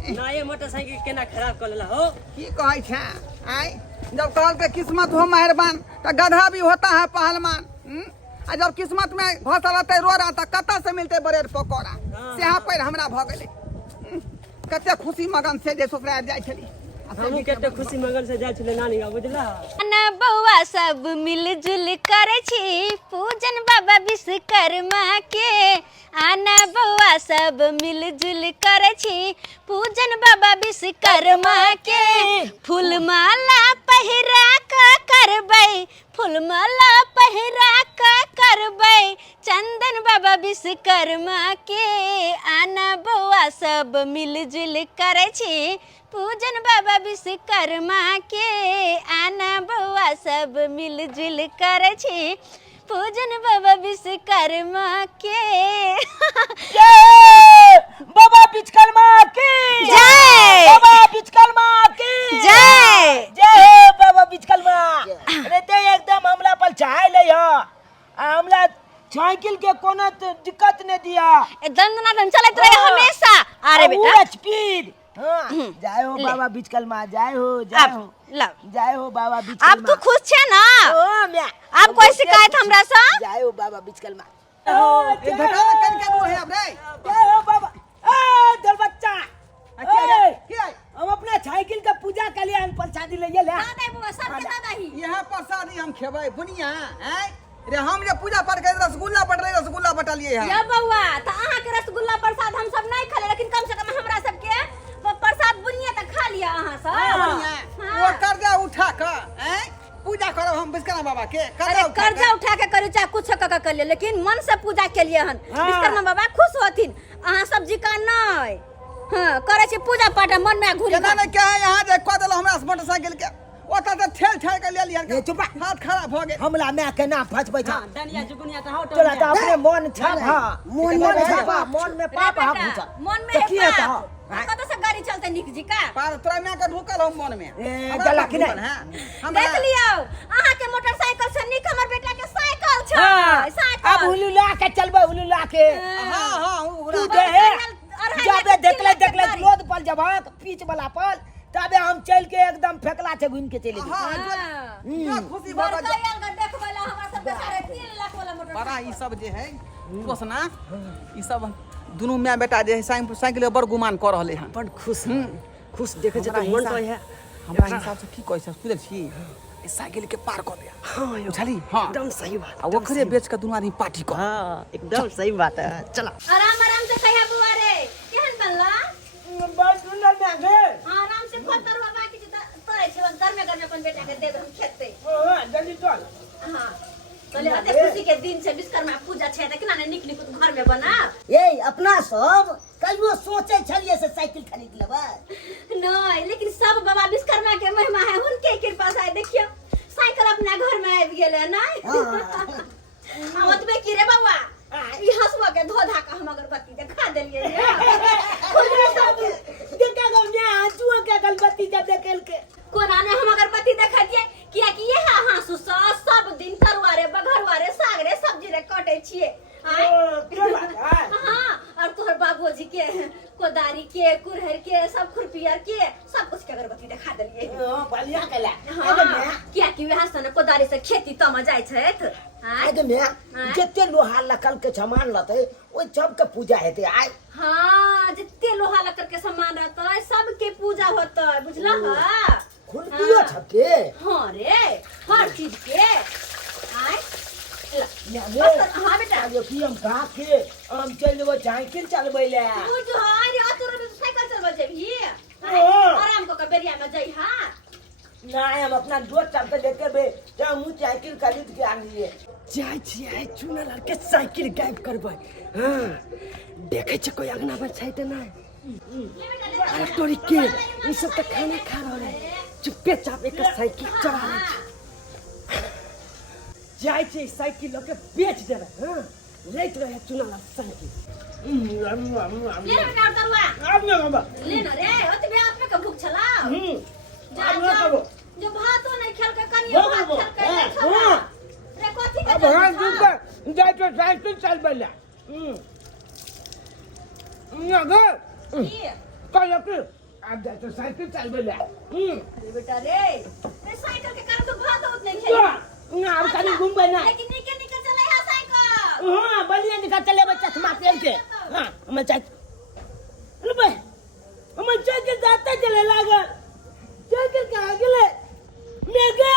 नया मोटरसाइकिल केना खराब कर लेला हो की कहै छ आई जब कहल के किस्मत हो मेहरबान तो गधा भी होता है पहलवान आ जब किस्मत में घोसा रहते रोड़ा तो कत्ता से मिलते बड़े पकौड़ा सेहा पर हमरा भ गेलै कते खुशी मगन से जे ससुराल जाय छली हमहू कते खुशी मगन से जाय छले नानी गाँव बुझला ना बउआ सब मिलजुल करे छी पूजन बाबा विश्वकर्मा के आना बउआ सब मिलजुल करे छी पूजन बाबा विश्वकर्मा के फूलमाला पहिरा का करबै फूलमाला पहिरा का करबै चंदन बाबा विश्वकर्मा के आना बउआ सब मिलजुल करे छी पूजन बाबा विश्वकर्मा के आना बउआ सब मिलजुल करे छी पूजन बाबा विश्वकर्मा के जय बाबा विश्वकर्मा की जय बाबा विश्वकर्मा की जय जय हो बाबा विश्वकर्मा अरे ते एकदम हमला पर चाय ले हो हमला साइकिल के कोनो दिक्कत नहीं दिया दंदनादन चलत रहे हमेशा अरे बेटा स्पीड जय हो बाबा विश्वकर्मा जय हो जय हो बाबा विश्वकर्मा अब तू खुश छे ना ओ मैं अब कोई शिकायत हमरा से जय हो बाबा विश्वकर्मा ए धक्का में कन के दूर है अब रे जय हो बाबा ए दल बच्चा की आई हम अपना साइकिल का पूजा के लिए हम प्रसादी ले ले दादा बुआ सब के दादा ही यहां प्रसादी हम खेबै बुनिया हैं रे हम जे पूजा पाठ करे रसगुल्ला बट रहे रसगुल्ला बटलिए है या बउआ त अहाँ के रसगुल्ला प्रसाद हम सब नहीं खले लेकिन कम से कम हमरा सब के प्रसाद बुनिया त खा लिया अहाँ सब वो कर्जा उठा के हैं पूजा करब हम विश्वकर्मा बाबा के अरे कर्जा उठा के करू चाहे कुछ कर लिए लेकिन मन से पूजा के लिए हन विश्वकर्मा बाबा खुश होथिन अहाँ सब जी का नहीं हां करे छी पूजा पाठ मन में घुरी केना ने क्या है यहां जे क देलो हमरा मोटरसाइकिल के ओता से ठेल के ले लिया ए चुप हाथ खराब हो गेल हमला में के ना फसबै छ दनिया जुगुनिया त हट चला त अपने मन छापा मन छापा मन में पाप हा पूछा मन में देखिए है तो पाप कत से गाड़ी चलते निक जी का पार तोरा में के ढुकल हम मन में ए गला कि नहीं हम देख लियो अहाँ के मोटरसाइकिल से निक हमर बेटा के साइकिल छै साइकिल अब उलुला के चलबे उलुला के हां तू दे जाबे देखले रोड पर जबा पीछ वाला पर तबे हम चल के एकदम फेकला से घुम के चले हां खुशी बाबा मोटरसाइकिल का देखबला हमरा सब के 3.5 लाख वाला मोटर बड़ा ई सब जे है कोसना ई सब दोनों माय बेटा जे है साइकिल पर गुमान कर रहले हन बड़ खुश देखे छ त मन तो है हमरा हिसाब से की कहै छ बुझल छी ई साइकिल के पार कर दिया हां यो बुझली हां एकदम सही बात आ ओकरे बेच के दोनों आदमी पार्टी कर हां एकदम सही बात है चला आराम आराम से कहिया बुआ रे केहन बनला बस सुंदर में आगे आराम से फतर बाबा की तोरे छै घर में अपन बेटा के दे हम खेते हां जल्दी चल हां चले अते खुशी के दिन छै विश्वकर्मा पूजा छै त केना निक निक घर में बना ए अपना सब कहियो सोचे छलिए से साइकिल खरीद लेबै नहीं लेकिन सब बाबा विश्वकर्मा के महिमा है उनके कृपा से देखियो साइकिल अपना घर में आबि गेले नहीं हां ओतबे की रे बाबा ई हसुआ के धोधा का हम अगरबत्ती देखा देलिए खुशी सब देखा गो ने आंसू के अगरबत्ती जब देखेल के कोना ने हम अगरबत्ती देखा दिए किया कि ये हाँसू सब दिन तरुआरे बघरुआरे सागरे सब्जी रे कटे छिए हाँ और तोहर बाबूजी के कोदारी के कुरहर के सब खुरपियर के सब कुछ के अगरबत्ती दिखा देलिए बढ़िया केला हाँ किया कि वहाँ से न कोदारी से खेती तम जाइ छथि आगे में जते लोहा लकल के सामान लते ओइ सब के पूजा हेते आय हाँ जितने लोहा लक्कड़ के सामान रहता है सबके पूजा होता है बुझला है खुलपियो छके हाँ रे हर चीज के आय हाँ बेटा आगे की हम कहा के हम चल जेबो साइकिल चलबै ले तू जो अरे अतुर में साइकिल चलबा जेबी आराम को बेरिया में जई हां ना हम अपना दोस्त सबके लेके बे तो हम साइकिल खरीद के आनिए जाय छियै चुना लड़के साइकिल गायब करबै हां देखे छ कोई अगना पर छै त नहीं अरे तोरी के ई सब त खाना खा रहल है चुपे चाप एक साइकिल चला ले जाय छै साइकिल लोके बेच देबै हां लेट रहे चुना लड़ साइकिल ले बेटा तरुआ अब न बाबा ले न रे ओतबे आपने के भूख छला जा जो भातो नहीं खेल के कनिया भात खेल के खा रे कथि के अब हां दूध जाय तो साइकिल चलबै ले ना ग कल पे अब जाय तो साइकिल चलबै ले अरे बेटा रे साइकिल के कारण तो भातो उत नहीं खेल ना अब कनी घूमबै ना लेकिन निकल चले है साइकिल हां बलिया निकल चले बच्चा चश्मा पहन के हां हम चल ले भाई हम साइकिल जाते चले लागल साइकिल कहां गेले मेगे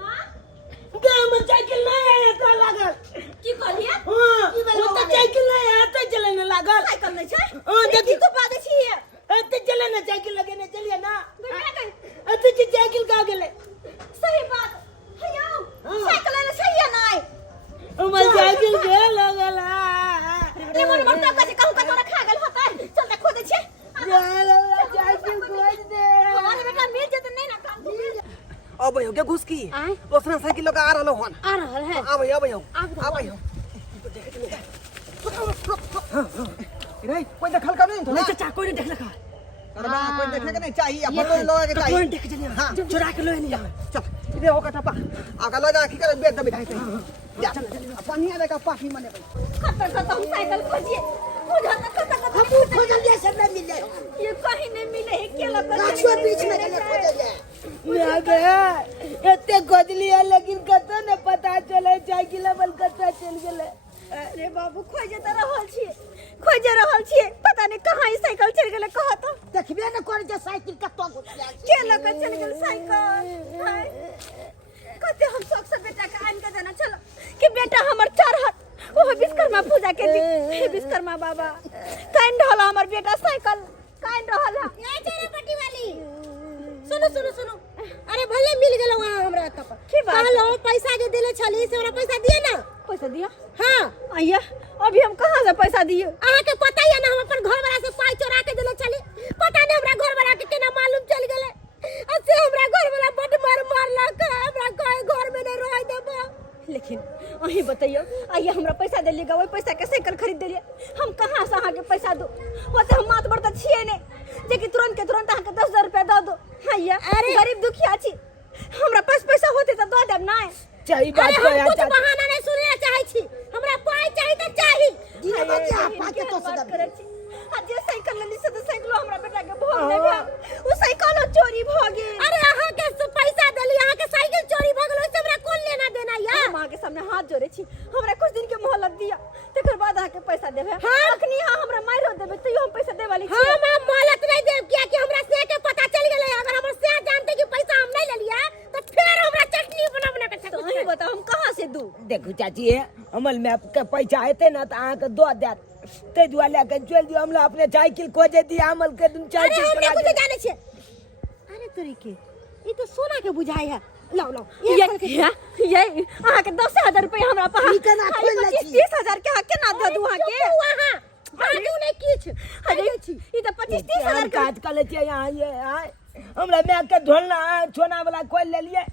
हां गांव में साइकिल नहीं आया तो लागल की कहलिए हां वो तो साइकिल नहीं आया तो चले न लागल साइकिल नहीं छै हां देखी तो बात छी तो चले न साइकिल लगे न चलिए ना गया गई तो साइकिल कहां गेले सही बात हयो साइकिल ले सही है नहीं हम साइकिल के लगल रे मोर मरता का कहू का तोरा खा गेल होता चल देख खोदे छे साइकिल खोज दे हमारे बेटा मिल जत नहीं ना काम अब हो के घुस की दूसरा साइकिल लगा आ रहलो हन आ रहल है अब हो रे कोई देखल का नहीं नहीं चाचा कोई नहीं देख लगा अरे बा कोई देखे के नहीं चाहिए अपन लोग लोगे के कोई चाहिए देख चलिए हां चुरा के लो नहीं चल इधर हो का टपा आगा लो जा की कर बेद दबी ढाई जा पानी आवे का पानी मने खतर खतर साइकिल खोजिए बुझा तक खतर हम खोजल जे सब नहीं मिले ये कहीं नहीं मिले है के लगा गाछो बीच में गेले खोजल जे मैं गया एते खोजली है लेकिन कतो ने पता चले साइकिल बल कतो चल गेले अरे बाबू खोजे त रहल छिए पता नहीं कहां ई साइकिल चल गेले कहा तो देखबे न करे जे साइकिल कतो घुस के लगा चल गेल साइकिल कते हम शौक से बेटा के आन के देना चलो कि बेटा हमर चढ़त वो विश्वकर्मा पूजा के दिन हे विश्वकर्मा बाबा काइन रहल हमर बेटा साइकिल काइन रहल नहीं चोरा पट्टी वाली सुनो अरे भले मिल गेलो वहां हमरा तक की बात कहलो पैसा जे देले छली से हमरा पैसा दिए ना पैसा दिया हां आइया अभी हम कहां से पैसा दिए अहाँ के पता है ना हम अपन घर वाला से पाई चोरा के देले छली पता नहीं हमरा घर वाला के केना मालूम चल गेले असे हमरा घर वाला बड मारला का हमरा कोई घर में न रह देबो लेकिन अही बताइयो आइए हमरा पैसा देलिएगा वही पैसा के साइकिल खरीद देलिए हम कहाँ से अहाँ के पैसा दो होते हम मात बरता छिए ने जे कि तुरंत के तुरंत अहाँ के 10,000 रुपया दे दो हाइया अरे गरीब दुखिया छी हमरा पास पैसा होते तो दे देब ना सही बात अरे है हम कुछ बहाना नहीं सुनले चाहे छी हमरा पाई चाहिए त चाही दिने बच्चा पाके तो सदा करे छी आ जे साइकिल लेली से तो साइकिल हमरा बेटा के भोग देबे उ साइकिल चोरी भ गेल अरे अहाँ के पैसा देली अहाँ के साइकिल चोरी भ गेल से हमरा कोन लेना देना या हम अहाँ के सामने हाथ जोड़े छी हमरा कुछ दिन के मोहलत दिया तकर बाद अहाँ के पैसा देबे हाँ। अखनी अहाँ हमरा मारो देबे तइयो हम पैसा दे वाली छी हम मोहलत नहीं देब किया कि हमरा से के पता चल गेले अगर हमर से जानते कि पैसा हम नहीं लेलिया तो फिर हमरा चटनी बना के तो अहीं बताओ हम कहाँ से दूं देखो चाची अमल में आपके पैसा आते ना तो अहाँ के दो देत ते दुआ लेके चल दियो हमला अपने साइकिल खोजे दिया अमल के तुम अरे साइकिल हम चला नहीं दे। कुछ जाने छे अरे तोरी के ई तो सोना के बुझाई है लाओ ये अहाँ के 10,000 रुपया हमरा पास ई केना खोल लै छी? 30,000 के हक केना दे दूं अहाँ के वहां आजू नहीं किछ अरे ई तो 25-30,000 हम का काज कर लेते यहाँ ये आए हमरा मैं के ढोलना छोना वाला खोल ले लिए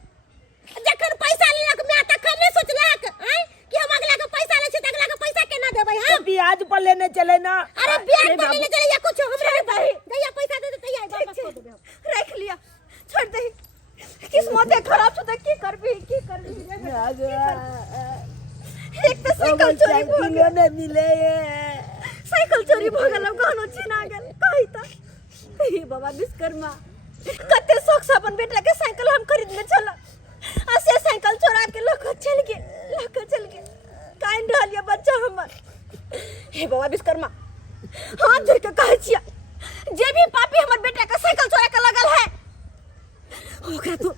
जखन पैसा लेलक मैं तखन नहीं सोचलक हैं कि हम अगला के पैसा ले छै त अगला के पैसा केना देबै तो हम ब्याज पर लेने चले ना अरे ब्याज पर लेने चले या कुछ हमरा नहीं दैया पैसा दे दैया वापस कर देबे रख लिया छोड़ दे किस्मत खराब छ त की करबी एक तो साइकिल चोरी भ साइकिल गेल ने मिले साइकिल चोरी भ गेल गहनो छीना गेल कहि त हे बाबा विश्वकर्मा कते शौक से अपन बेटा के साइकिल हम खरीदने चला ऐसे साइकिल चोरा के लोग चल के काइन रहलिए बच्चा हमर। हे बाबा विश्वकर्मा, हाथ जोड़ के कहै छियै, जे भी पापी हमर बेटा के साइकिल चोरा के लगल है ओकरा तू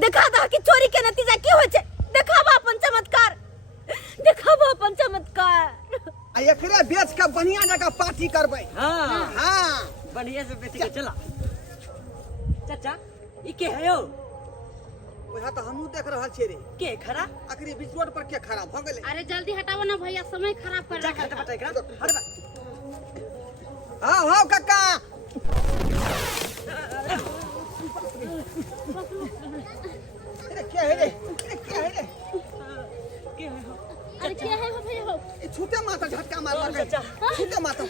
देखा दह कि चोरी के नतीजा की होइ छै। देखाबा अपन चमत्कार। आ एकरे बेच के बढ़िया जगह पार्टी करबै। हाँ हाँ बढ़िया से बेच के चला। चाचा ई के है यो? ओहा तो हमहू देख रहल छियै रे। के खड़ा? आखिरी बीच रोड पर के खड़ा भ गेलै। अरे जल्दी हटाओ ना भैया, समय खराब कर जा रहा करते है। बता एकरा। हट बा। हाँ हाँ काका। अरे क्या है रे? अरे क्या है रे? के है हो? अरे क्या है हो भैया हो? ये छूटे माता झटका मार मार के। चाचा। छूटे माता।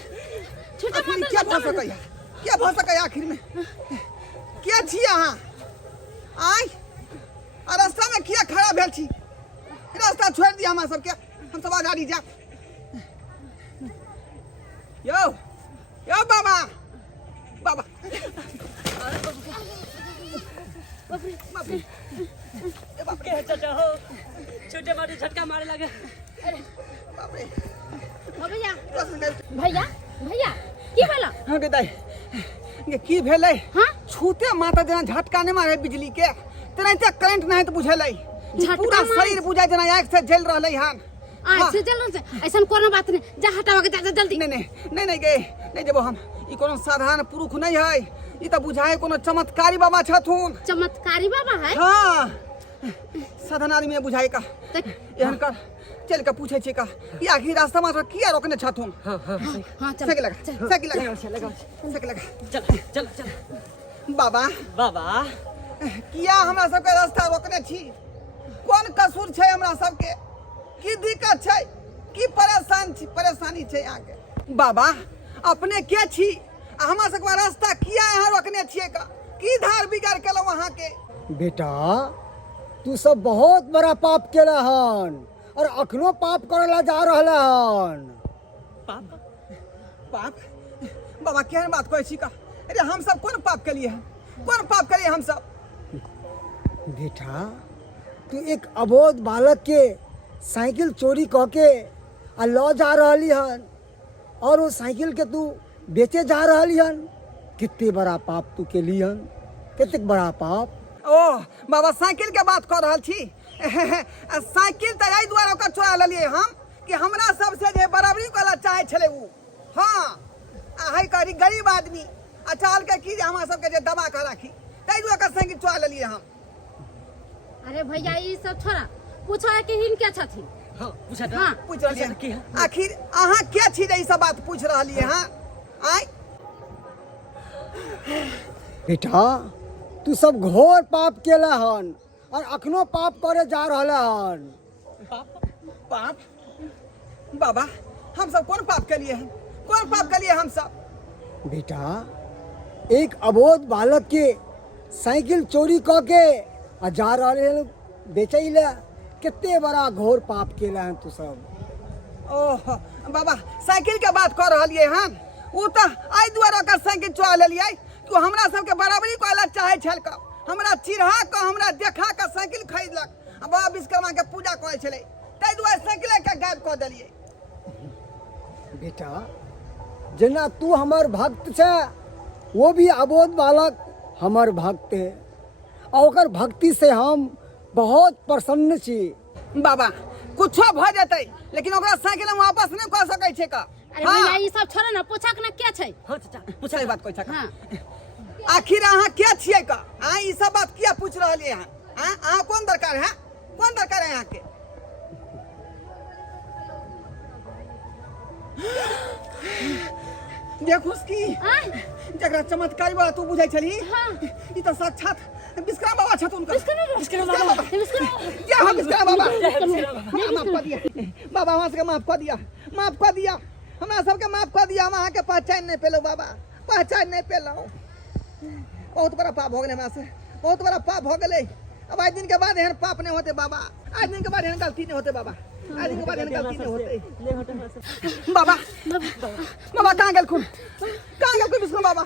छोटा आखिर माता क्या भ सकैया? क्या भ सकैया आखिर में? क्या छी अहाँ? आय आ रास्ता में किया खड़ा भेल छी? रास्ता छोड़ दिया हमरा सबके। हम सब आजादी जा। यो यो बाबा बाबा के है चाचा हो? छोटे मारे झटका मारे लगे। बाप रे। हो भैया बस मिनट। भैया भैया की भेला? हाँ दाई ये की भेलै? हाँ? छूते माता जना झटका नहीं मारे बिजली के, तेनाहिते करंट नहीं तो बुझेलै। झटका पूरा मारे- शरीर बुझाइ जना आँख से जल रहलै हन। आज से जल्दी से ऐसा कोनो बात नहीं, जा हटावा के जा जल्दी। नहीं गे नहीं जेबो हम। ई कोनो साधारण पुरुष नहीं है, ई तो बुझाए कोनो चमत्कारी बाबा छथुन। चमत्कारी बाबा है? हाँ साधारण आदमी बुझाए का। तो- एहन कर चल के पूछे छी का ई आखिर रास्ता में किया रोकने छथुन। हाँ चल साइकिल लगा साइकिल लगा साइकिल लगा। चल चल बाबा बाबा किया हमरा सबके रास्ता रोकने छी? कोन कसूर छै हमरा सबके? की दिक्कत छै? की परेशानी छै यहाँ के? बाबा अपने के छी आ हमरा सबके रास्ता किया यहाँ रोकने छियै का? की धार बिगाड़ केलौ वहाँ के? बेटा तू सब बहुत बड़ा पाप केला हन और अखनो पाप करेला जा रहला हन। पाप? बाबा केहन बात कहै छी का? अरे हम सब कोन पाप केलिए हैं? कोन पाप केलिए हम सब? बेटा तू एक अबोध बालक के साइकिल चोरी कह के आ लौ जा रहली हन और वो साइकिल के तू बेचे जा रहली हन। कितने बड़ा पाप तू केली हन, कितने बड़ा पाप। ओह बाबा साइकिल के बात कर रहल छी। साइकिल तो एहि दुआरे ओकर चोरा लेलिए हम कि हमरा सबसे जे बराबरी करला चाहे छले उ। हाँ आ है करी गरीब आदमी आ चाल के की जे हमरा सबके जे दबा के राखी, तै दुआरे ओकर साइकिल चोरा लेलिए हम। अरे भैया ये सब छोड़ा, पूछा कि हिन क्या छथिन? हाँ पूछा था। हाँ पूछ रहलिए आखिर अहाँ क्या छी जे ई सब बात पूछ रहलिए? हाँ आय बेटा तू सब घोर पाप केला हन और अखनो पाप करे जा रहला हन। पाप? बाबा हम सब कौन पाप केलिए हैं? कौन पाप केलिए हम सब? बेटा एक अबोध बालक के साइकिल चोरी क के आ जा रहले बेचैला, कितने बड़ा घोर पाप केला है तू सब। ओह बाबा साइकिल के बात कर रहलिए हन, उ तो आई दुआरे ओकर साइकिल चोरा लेलिए कि हमरा सबके बराबरी करला चाहे छल का। हमरा चिढ़ा के हमरा देखा के साइकिल खरीदलक आ बाबा विश्वकर्मा के पूजा करे छले, तै दुआरे साइकिल के गायब कर देलिए। बेटा जना तू हमार भक्त छे, वो भी अबोध बालक हमार भक्त है और ओकर भक्ति से हम बहुत प्रसन्न छी। बाबा कुछो भ जतै लेकिन ओकरा साइकिल हम वापस नहीं कर सकै छै का। अरे भैया ये सब छोड़ा ना, पूछा ना क्या छै? हाँ चाचा पूछा ई बात कोइ छका। हाँ आखिर अहाँ क्या छियै का? अहाँ ई सब बात किया पूछ रहलिए हैं? अहाँ कौन दरकार है? कौन दरकार है यहाँ के? देखोस की जकरा चमत्कारी बाबा तू बुझै छली, ई तो साक्षात विश्वकर्मा बाबा छथुन का। विश्वकर्मा बाबा क्या हम विश्वकर्मा बाबा माफ कर दिया बाबा, हमरा सबके माफ कर दिया, माफ कर दिया, हमरा सबके माफ कर दिया। हम अहाँ के पहचान नहीं पेलो बाबा, पहचान नहीं पेलो। बहुत बड़ा पाप हो गए हमरा से, बहुत बड़ा पाप हो गए। अब आज दिन के बाद एहन पाप नहीं होते बाबा, आज दिन के बाद एहन गलती नहीं होते बाबा, आज दिन के बाद एहन गलती नहीं होते। बाबा बाबा कहाँ गेल खून? कहाँ गेल खून विश्वकर्मा बाबा?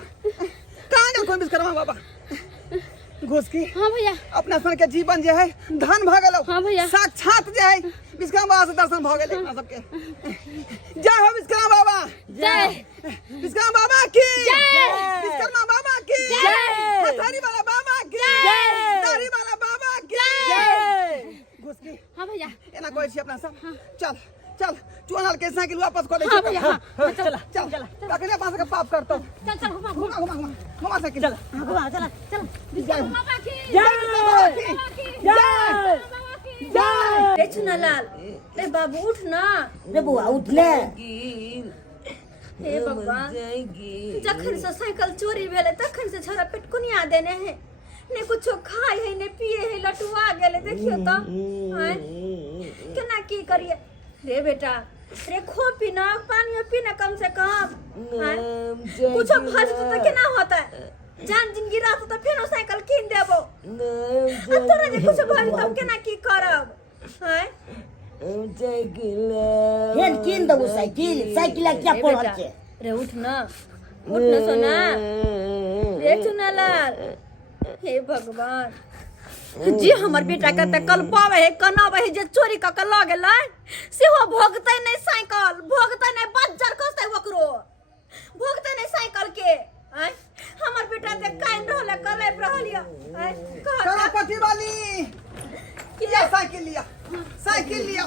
कहाँ गेल खून विश्वकर्मा बाबा? घुस की हाँ भैया अपना सन के जीवन जे है धन भ गेलो। हाँ भैया। साक्षात जे है विश्वकर्मा बाबा से दर्शन भ गेले अपना सबके। जय हो विश्वकर्मा बाबा। जय विश्वकर्मा बाबा की जय। विश्वकर्मा बाबा की जय। हथारी वाला बाबा की जय। दाढ़ी वाला बाबा की जय। घुस की हाँ भैया एना कहै छी अपना सब। चल चल चुनाल के साइकिल वापस कर दे। हाँ भैया हाँ चल चल चल ताकि पास के पाप करतो। चल चल घुमा घुमा घुमा घुमा घुमा साइकिल। चल घुमा चल चल विश्वकर्मा बाबा की जय। रे चुनालाल, रे बाबू उठ ना। रे बुआ उठ ले। हे भगवान, जखन से साइकिल चोरी भेले तखन से छोरा पेटकुनिया देने है, ने कुछो खाए है ने पिए है, लटुआ गेले। देखियो तो हैं केना की करिए रे बेटा। रे खो पीना पानी पीना कम से कम हैं। कुछो भज तो केना होता है। जान जिंदगी रात तो फिर साइकिल कीन देबो। अब तोरा जे कुछ भज तब केना की करब हैं। हेन कीन दबो साइकिल। साइकिल क्या पड़ल छे। रे उठ ना सोना। रे चुनालाल, हे भगवान जी हमर बेटा के त कल पावे है कनावे है जे चोरी क के ल गेलै सेहो भोगतै नै साइकिल, भोगतै नै बज्जर कसै ओकरो, भोगतै नै साइकिल के। हैं हमर बेटा ते काइन रहले करे रहलिया हैं कलापति वाली ये साइकिल लिया। साइकिल लिया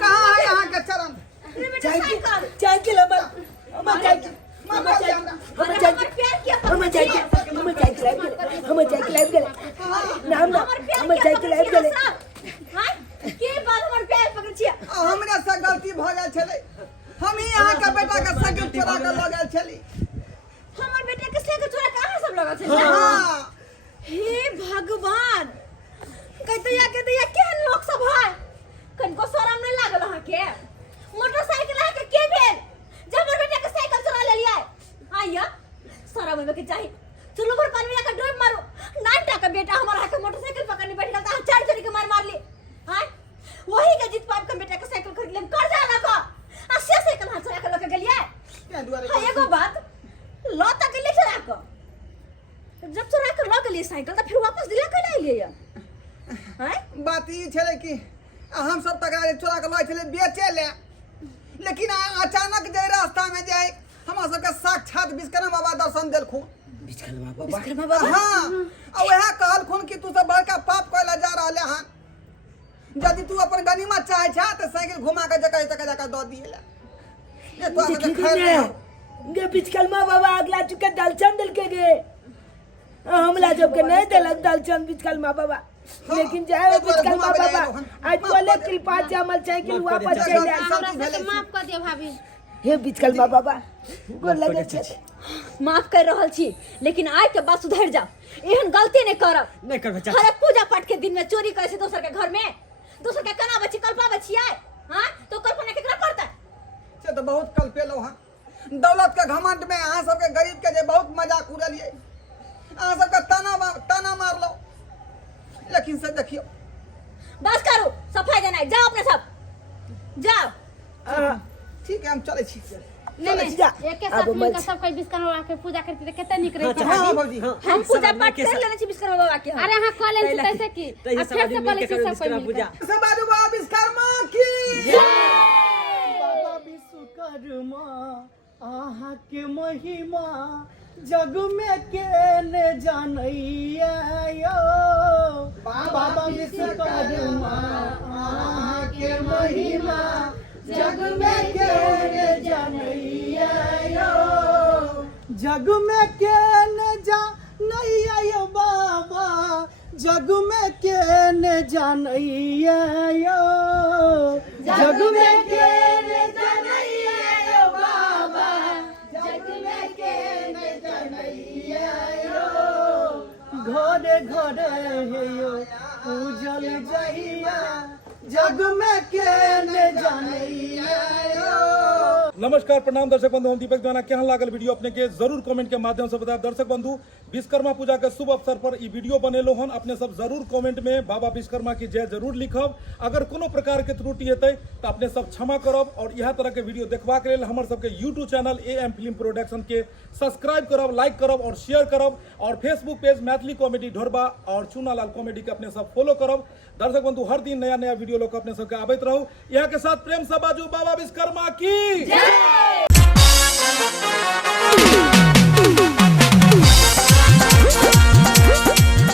कहाँ है यहाँ का चरण। रे बेटा साइकिल साइकिल हमर साइकिल हमर साइकिल हमर पैर के हमर साइकिल हमर साइकिल हमर साइकिल आबि गेलै। नाम ना हमर साइकिल आबि गेलै। हैं के बात हमर पैर पकड़ छिया। हमरा से गलती भ गेल छलै। हम ही यहाँ का बेटा का साइकिल चोरा के ल गेल छली। हमर बेटा के साइकिल चोरा के अहाँ सब लगा छै। हाँ हे भगवान, कहते या केहन लोग सब है। कनको शरम नहीं लागल अहाँ के। मोटरसाइकिल अहाँ के भेल जब हमर बेटा के साइकिल चोरा ले लिया। आइया शरम होवे के चाही। चलो भर पानी में का ड्राइव मारो। नानटा का बेटा हमारा के मोटरसाइकिल पकड़ने बैठ गया त चार चोरी के मार ली। हां वही के जीत पाप के बेटा के साइकिल खरीद ले कर्जा लगा आ से साइकिल हाथ चोरा के लेके गेलिए। हां एगो बात लौटा के ले चोरा के जब चोरा के लग लिए साइकिल तो फिर वापस दिला के नहीं लिए। हैं बात ई छले कि हम सब तक चोरा के लय छले बेचे ले। लेकिन अचानक जे रास्ता में जे हमरा सब के साक्षात विश्वकर्मा बाबा दर्शन देलखुन। विश्वकर्मा बाबा हाँ और वह कहलखुन कि तू सब बड़का पाप कइला जा रहले हन। यदि तू अपन गनीमत चाहे छा तो साइकिल घुमा के जगह जगह द दिएला। ये तो आगे खैर गे विश्वकर्मा बाबा अगला चुके दलचन दिल के गे। हमला जब के नहीं देलक दलचन विश्वकर्मा बाबा। लेकिन जाए विश्वकर्मा बाबा आज बोले कृपा से हमर साइकिल वापस चले। हमरा से माफ कर दियो भाभी। हे विश्वकर्मा बाबा गोर लगे छे। माफ कर रहल छी, लेकिन आज के बाद सुधर जाओ। एहन गलती नहीं करब। नहीं करबे चाची। हर पूजा पाठ के दिन में चोरी करे से दोसर के घर में दोसर के कना बची कल्पा बचिया। हां तो कल्पना केकरा पड़ता से तो बहुत कल पेलो हन। दौलत के घमंड में अहाँ सब के गरीब के जे बहुत मजाक उड़लिए। अहाँ सब के ताना मारलो। लेकिन से देखियो बस करो सफाई देना। जाओ अपने सब जाओ। ठीक है हम चले छी। नहीं जा। एक के साथ मिलकर सब कोई विश्वकर्मा के पूजा करते थे कितना निक रही। हाँ भौजी हम पूजा पाठ कर लेने छी विश्वकर्मा बाबा के। अरे हां कॉल लेन कैसे की अब फिर से बोले छी सब कोई पूजा मिलकर। से बाजू बाबा विश्वकर्मा की बाबा विश्वकर्मा आहा के महिमा जग में के ने जानैया यो। बाबा विश्वकर्मा आहा के महिमा जग में के ने जानैया यो। जग में के ने जानैया यो बाबा जग में के ने जानैया यो। जग में के ने जानैया यो बाबा जग में के ने जानैया यो। घरे घरे हे यो पूजल जहिया जग में के ने जानैया यो। नमस्कार प्रणाम दर्शक बंधु, हम दीपक दीवाना। केहन लागल वीडियो अपने के जरूर कमेंट के माध्यम से बताएं। दर्शक बंधु, विश्वकर्मा पूजा के शुभ अवसर पर ई वीडियो बनेलो हन। अपने सब जरूर कमेंट में बाबा विश्वकर्मा की जय जरूर लिखब। अगर कोनो प्रकार के त्रुटि हेतै तो अपने सब क्षमा करब और यह तरह के वीडियो देखबाक लेल हमर सबके YouTube channel AM film production के सब्सक्राइब करब, लाइक करब और शेयर करब और फेसबुक पेज मैथिली कॉमेडी ढोरबा और चूनालाल कॉमेडी के अपने सब फॉलो करब। दर्शक बंधु, हर दिन नया नया वीडियो लोग अपने सबके आबैत रहू। यहाँ के साथ प्रेम से बाजू बाबा विश्वकर्मा की जय।